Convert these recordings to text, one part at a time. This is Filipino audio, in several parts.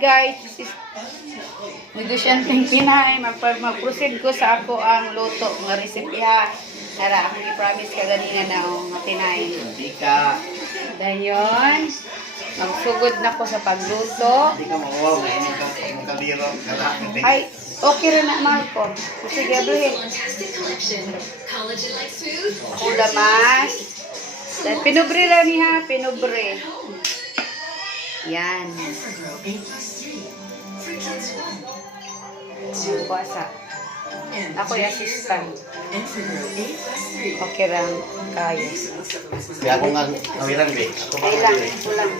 guys, this is Negosyanting Pinay. Mag-proceed ko sa ako ang luto ng recipe ha. Tara, akong i-promise ka ganina na mga Pinay. Hindi ka. Dayon, magsugod na ko sa pagluto. Hindi ka mawaw. Hindi ka kaliro. Ay, okay rin na, Marco. Sige, abluhin. Kung lamas. Pinubre lang niya, pinubre. Yan. Basa. Ako yung assistant. Okay lang. Kaya. Kaya ako nga nawiran, be. Ay lang, ito lang.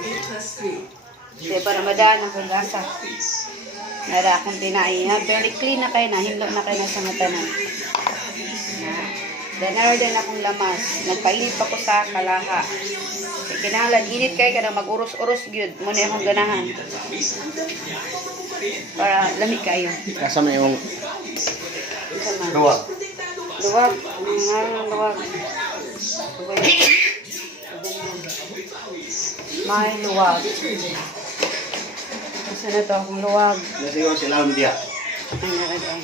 Di para madaan ang lasa. Nara akong tinain. Very clean na kayo na. Hindot na kayo na sa matanan. Danar din akong lamas. Nagpainit ako sa kalaha. Kinahanglan, init kayo ka na mag-uros-uros gyud. Muna akong ganahan. Para lamig kayo. Kasama yung Sama. luwag. Luwag. Luwag. May luwag. Kasi na to akong luwag. Nasa yung sila dia. Ay, nakalagay.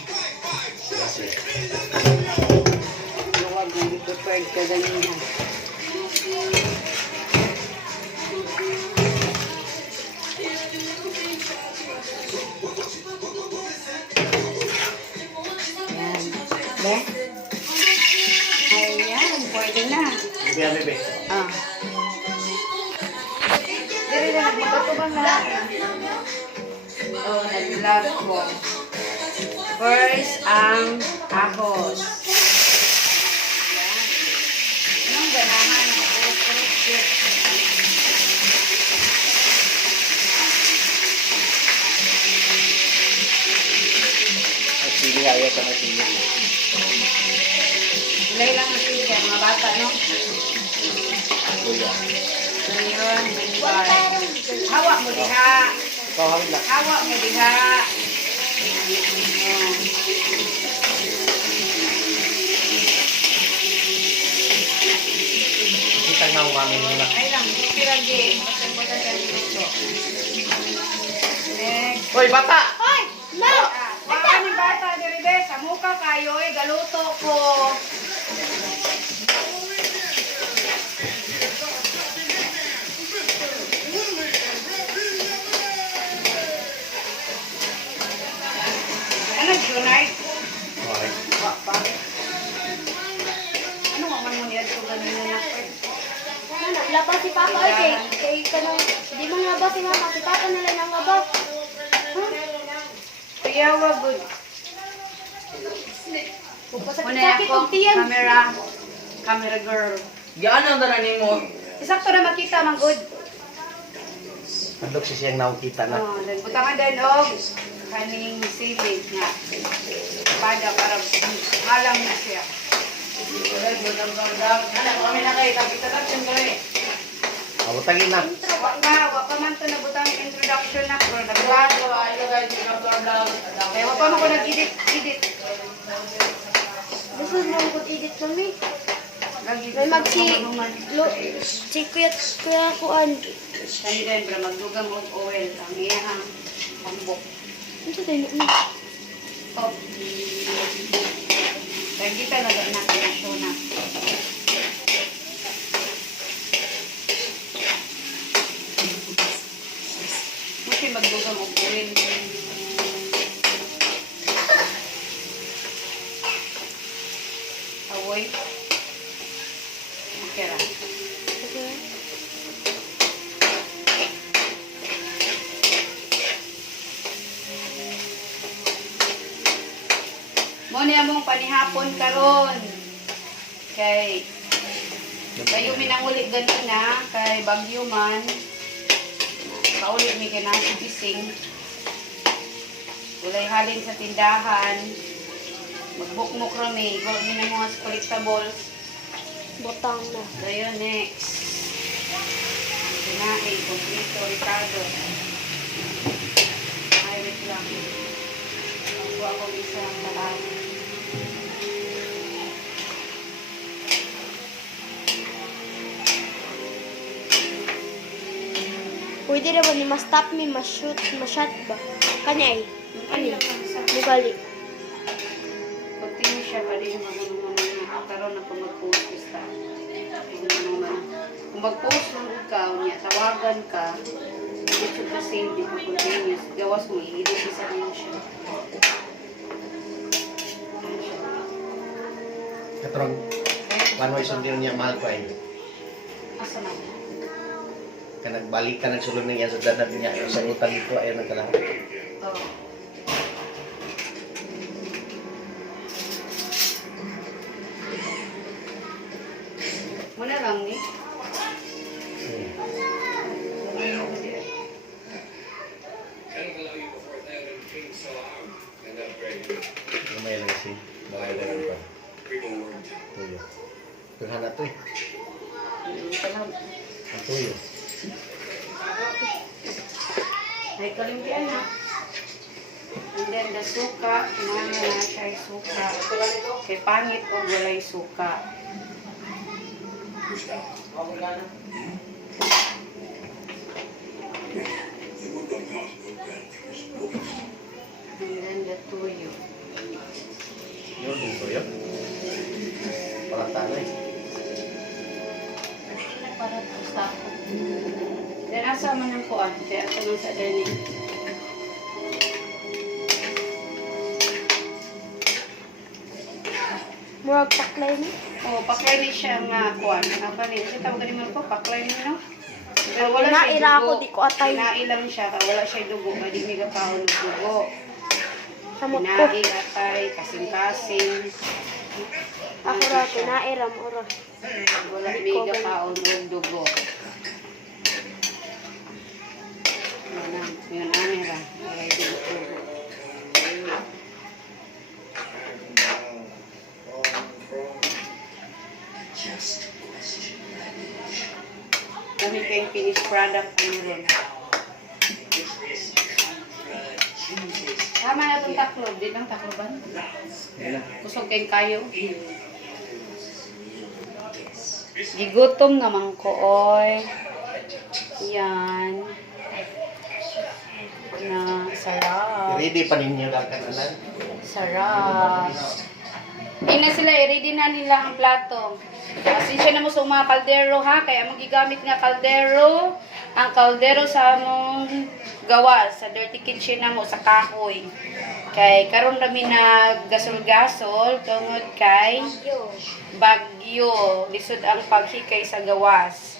Luwag na i-prepared ka ganina. Yan. Be? Ayan, pwede na. Biya, bebe. Ah. Dili na, magkatubang na. Oh, nag-vlog ko. First, ang ahos. Yan. Anong ganahan? Mag-urus-urus. Sili ayaw ka na sili. Ilay lang ang sili, mga bata, no? Kuya. Ngayon, hawa mo diha. Ikaw hawid lang. Hawa mo diha. Kita nga umamin mo na. Ay lang, piragi. Basta-basta ka dito. Next. Hoy, bata! Hoy! No! Baka ni bata, diri sa muka kayo, galuto ko. Ano, Junay? Okay. Ba? Ano nga man mo niya ito ganun na Labas si Papa ay kay kanang di man labas si Mama si Papa nila nang labas. Kaya wag good. Muna Sakit-sakit ako, og tiyan. camera girl. Gaan ang tanan mo. Isakto na makita man good. Andok siya siyang nakukita na. Oh, then butangan din og kaning sili nga. Pada para halang na siya. Ano kami na kay introduction ko eh. Abutagin na. Wa pa man to nabutang introduction na pero nagwa. Ano guys, Dr. Vlog. Kaya wa pa man ko nag-edit. Gusto mo ko edit kami. Lagi May si kuya kuan. Kani din para magdugang og oil ang iyang pambok. Ano tayo na? Oh. Kaya kita na show na. Mesti magdugang og oil. Awoy. Okay ra. Mo niya mong panihapon karon. Kay kayo minanguli ganina kay bagyo man. Kaulit mi kay nasi bising. Ulay halin sa tindahan. Magbukmok rami, go mi na mga collectibles. Botang na. Dayon next. Sinain, kompleto, Ricardo. Ay, wait lang. Magbuha ko isa ang talaan. Pwede naman ni ma-stop me, ma-shoot, ma-shot ba? Kanya eh. Ano? Mugali. Continue siya pa rin mga karon na kung mag-post basta. Kung mag-post mo ka, niya tawagan ka, dito ka same, di ko continuous. Gawas mo, i-edit isa niyo siya. Katrong, paano isundin niya mahal ko ay. Asa na? Nagbalik ka nagsulong niya sa dadan niya sa utang ito ay nagkala. Oo. Muna lang ni. Lumay lang si bagay lang pa. Tuyo. Tuhan na to eh. Ang tuyo. May kalimpian na. And then the suka, kumana na siya yung suka. Kay pangit o walay suka. And then the tuyo. Yun, yung tuyo. Palata na eh. Para sa ako. Then asa man ang kuan, kaya ako nang sa dining. Murag taklay ni. Oh, paklay ni siya nga kuan. Apa ni? Kasi tawag ganin mo ko, paklay ni no? Pero wala siya Naira dugo. ako, di ko atay. Nailang siya, kaya wala siya dugo. Madi mi gapaon ng dugo. Samot ko. Nai, atay, kasing-kasing. Ako ra, tinaira mo ra. Wala mi gapaon ng dugo. Yun, ani ra. Wala dugo. Kami kayong finished product ano ron. Tama na itong taklo. Di lang taklo ba? Yan na. Kusog kayong kayo. Gigutom nga mangkooy. Yan. Na sarap. Ready pa ninyo lang kanalan. Sarap. Ina sila, i-ready na nila ang plato. Pasensya na mo sa mga kaldero ha, kaya magigamit nga kaldero. Ang kaldero sa among gawas, sa dirty kitchen na mo, sa kahoy. Kay karon rami na gasol-gasol, tungod kay bagyo. Lisod ang paghikay sa gawas.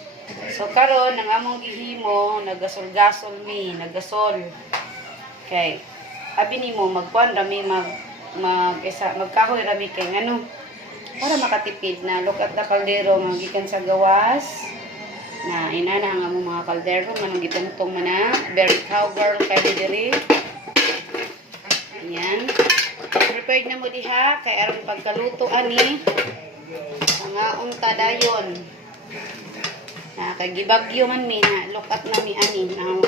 So karon ang among gihimo, nagasol-gasol mi, nagasol. Kay abi nimo magkuan rami magkahoy rami kay ngano para makatipid na look at the kaldero nga gikan sa gawas na inana ang among mga kaldero manang gitungtong man na very cowgirl kay diri. Ayan. Prepared na mo diha kay aron pagkaluto ani nga unta dayon. Kay gibagyo man mi na look at na mi ani ang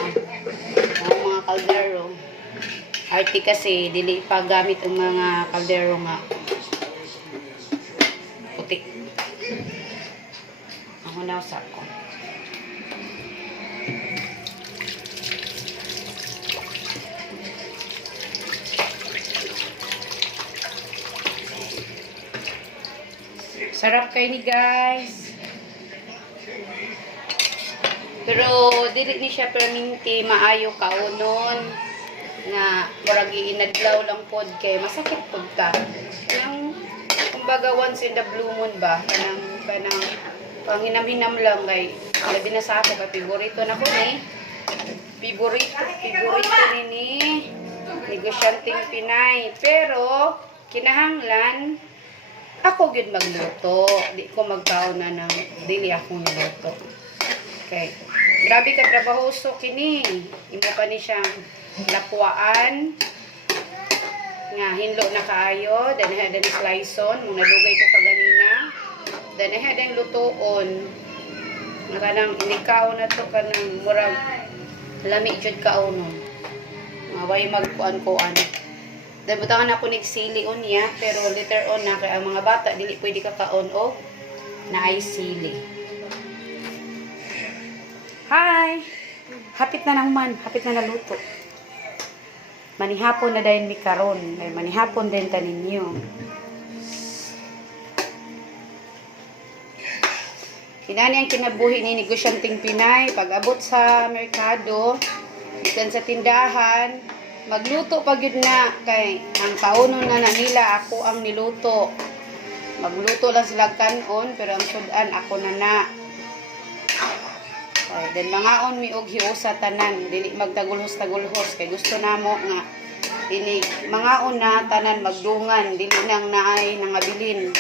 mga kaldero. Arte kasi, dili pa gamit ang mga kaldero nga puti. Ako na usap ko. Sarap kayo ni guys. Pero, dili ni siya perminti, maayo kaunon. Na maragi inadlaw lang pod kay masakit pod ka. Yang kumbaga once in the blue moon ba kanang panghinam-hinam lang kay labi na sa ako kay favorito na ko ni. Favorito ni negosyanteng Pinay. Pero kinahanglan ako gyud magluto. Di ko magkaon na ng dili akong niluto. Okay. Grabe ka trabahoso kini. Imo pa ni siyang lakwaan nga hinlo na kaayo then I had an sliceon mong nalugay ko kaganina then I had an lutoon nga kanang inikaw na to kanang murag lami jud kauno nga way magkuan-kuan then butangan ako nagsili unya pero later on na kay ang mga bata dili pwede ka kaon o na ay sili. Hi. hapit na naman, hapit na naluto. Manihapon na dayon mi karon, ay manihapon din ta ninyo. Kinani ang kinabuhi ni negosyanteng Pinay, pag-abot sa merkado, gikan sa tindahan, magluto pa gyud na kay ang kaunon na nila ako ang niluto. Magluto lang sila kanon pero ang sudan ako na. Then mangaon mi og hiusa tanan, dili magtagulhos-tagulhos kay gusto namo nga ini mangaon na tanan magdungan, dili nang naay nangabilin.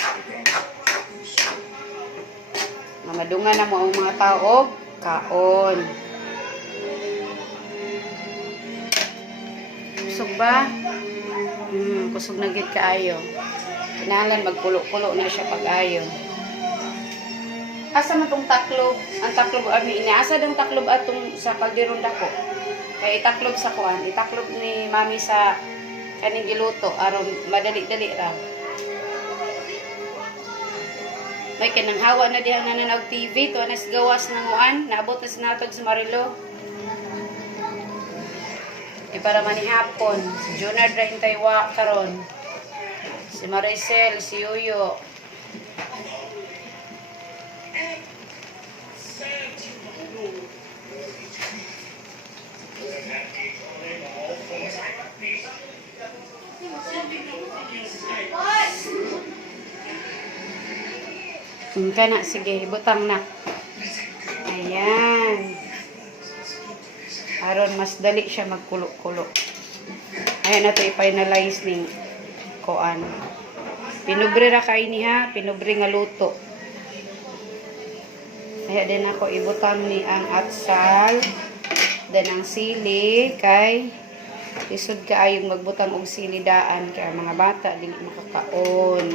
Mamadungan na mo ang mga tao og kaon. Kusog ba? Kusog na gid kaayo. Kinahanglan magkulo-kulo na siya pag-ayo. Asa man tong taklob? Ang taklob ami iniasa dang taklob atong sa kalderon dako. Kay itaklob sa kuan, itaklob ni mami sa kaning giluto aron madali-dali ra. May kanang hawa na dihang nananaw TV to anas gawas ng uan, naabot na sinatog sa Marilo. Para manihapon, si Junard ra hintaywa karon. Si Maricel, si Yuyo. Kana, sige, butang na. Ayan. Aron mas dali siya magkulo-kulo. Ayan na ito i-finalize ning koan. Pinubre ra kay ni ha, pinubre nga luto. Kaya din ako ibutang ni ang atsal, then ang sili kay isod kaayong magbutang og sili daan kay ang mga bata dili makakaon.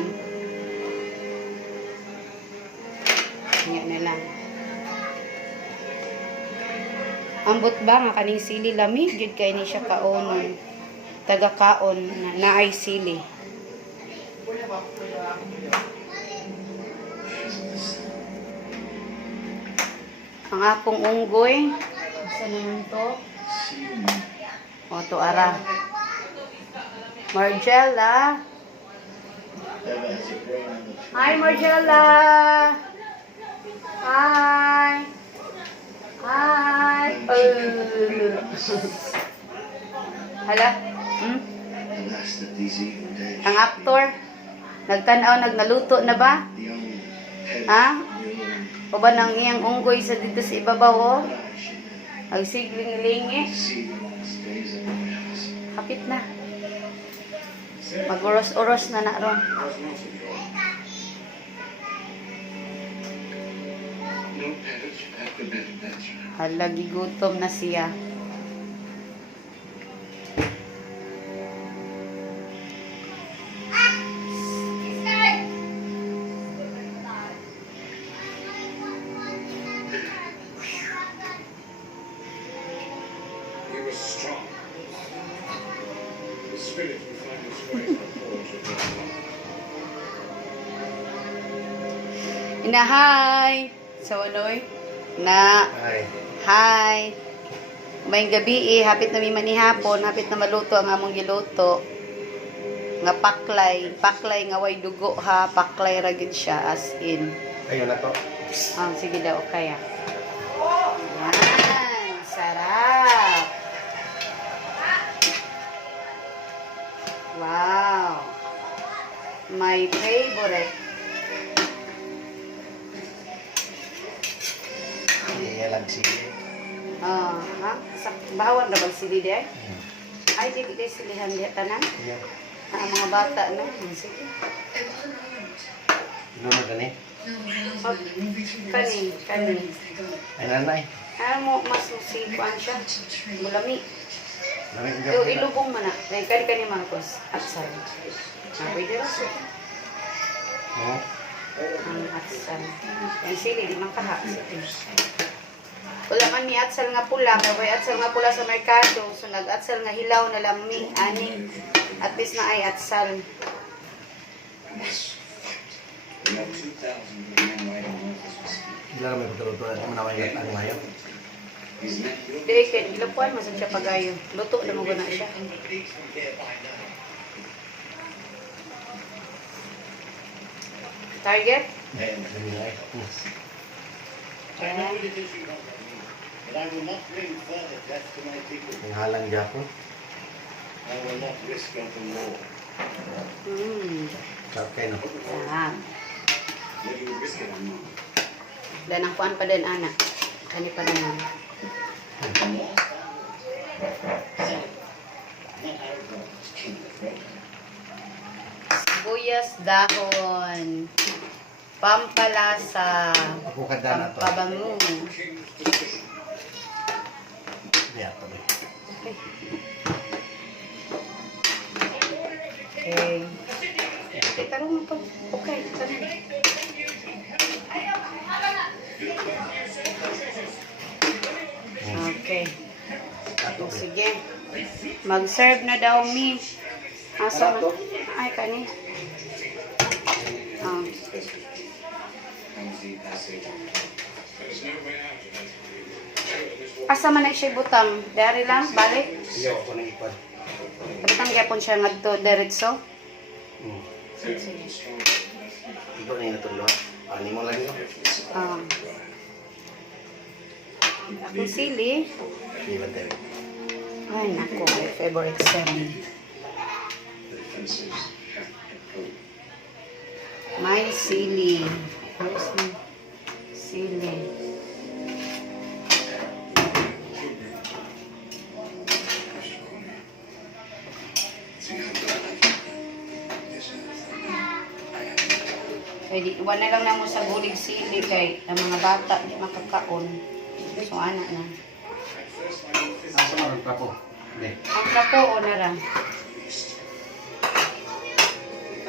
Yan na lang. Ambot ba nga kaning sili lami gyud kay ni siya kaonon. Taga kaon na naay sili. Ang akong unggoy, asa naman to? O to ara. Margella. Hi Margella. Hi. Hi. Hala. Ang aktor, nagtanaw, nagnaluto na ba? Ha? O ba nang iyang unggoy sa dito sa ibabaw, oh? Nagsigling-lingi. Kapit na. Mag-uros-uros na na ron. Hala, gigutom na siya. He was strong. The spirit would find its way from forge of the Inahay! So, anoy? Na. Ay. Hi! May gabi hapit na may manihapon, hapit na maluto ang among giluto. Nga paklay. Paklay nga way dugo ha. Paklay ra gid siya as in. Ayun na to. Sige daw, kaya. Yan. Sarap. Wow. My favorite. Iya lang sige. Ha? Bawang na bang sili di ay? Ay, di kita silihan di tanan. Iya. Ang mga bata na. Sige. Luno gani. Kani. Ay nanay. Ano mo, mas musipan siya. Mulami. Lami Yung ilubong mo na. Kani Marcos. Atsal. Pwede rin siya. Oh. Ang atsal. Yung sili, di man kaha. Wala man ni atsal nga pula. Kaya atsal nga pula sa merkado. So nag-atsal nga hilaw na lami. Ani. At least na ay atsal. Ilan may pagkaluto na manaway gat ano ngayon. His neck looked Di kay gilapuan man siya pagayo. Luto na mo guna siya. Target? Ayan, yun nga eh. Ayan. but I will not bring further death to my people. Yung halang Japon. I will not risk open war. Sarap kayo, no? Sarap. Whether you risk it or not. Dan ang kuan pa din, anak. Kani pa naman. Sibuyas, dahon. Pampalasa. Ako kada na to. Pabango. Diyan to. Okay. Okay, tarong mo pa. Okay, tarong. Okay. Ato, Sige. Mag-serve na daw, mi. Asa man? Ay, kani. Ah. Asa man na siya butang? Dari lang, balik. Iyo, ako nang ipad. Butang gyapon siya ngadto diretso. Sige. Iba na yung natulo. Ani mo lagi. Ah. Akong sili. Di ba tayo? Ay, nako, my favorite semi. May sili. Where's my sili? Pwede, iwan na lang na mo sa gulig sili kay ang mga bata di makakaon. So, anak na. Asa mo rin po? Hindi. Ang plapo o na ra?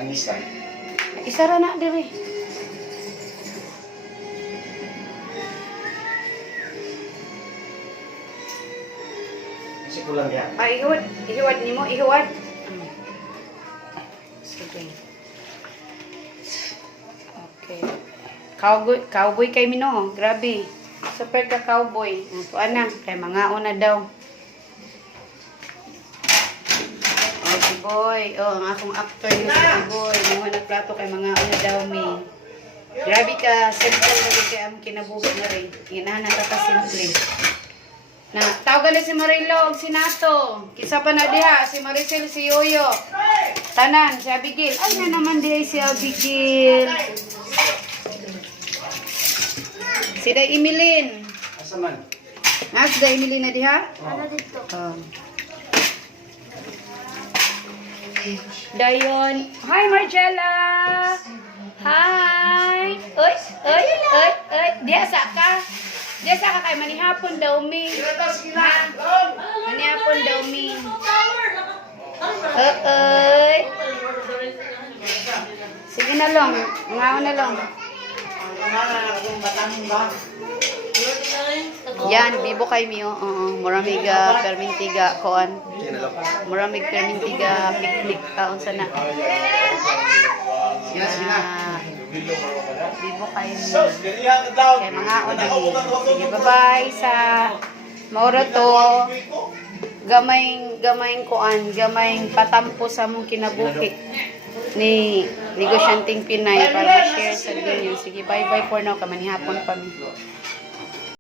Ang isa. Isa ra na diri. Kasi kulang yan. Ay, ihiwad. Ihiwad ni mo. Ihiwad. Sige. Okay. Cowboy kay Mino. Grabe. Super ka cowboy. Tuan na. Kay mga una daw. Oh, si Boy. Oh, ang akong actor yung si Boy. Mga nagplato kay mga una daw, mi. Grabe ka. Simple na rin kay ang kinabuhi na rin. Inahan na ka simple. Na, tawagan si Marilo og si Nato. Kisa pa na diha, si Maricel, si Yoyo. Tanan, si Abigail. Ay na naman diha si Abigail. Si Day Emilin. Asa man? Si Day Emilin na diha? Ano dito? Oh. Dayon. Hi, Marcella. Hi. Oy. Diha sa ka. Diya sa kakay, manihapon daw mi. Manihapon daw mi. Sige na lang. Ngaw na lang. Yan, bibo kay mi. Muramiga, permintiga, koan. Muramig permintiga, piknik, kaon sana. Bibo kay mi. Kaya mga unang. Sige, bye-bye sa mauro to. Gamayng kuan, gamayng patampo sa mong kinabuhi ni Negosyanteng Pinay para ma-share sa inyo. Sige, bye-bye for now. Kamanihapon pa mi.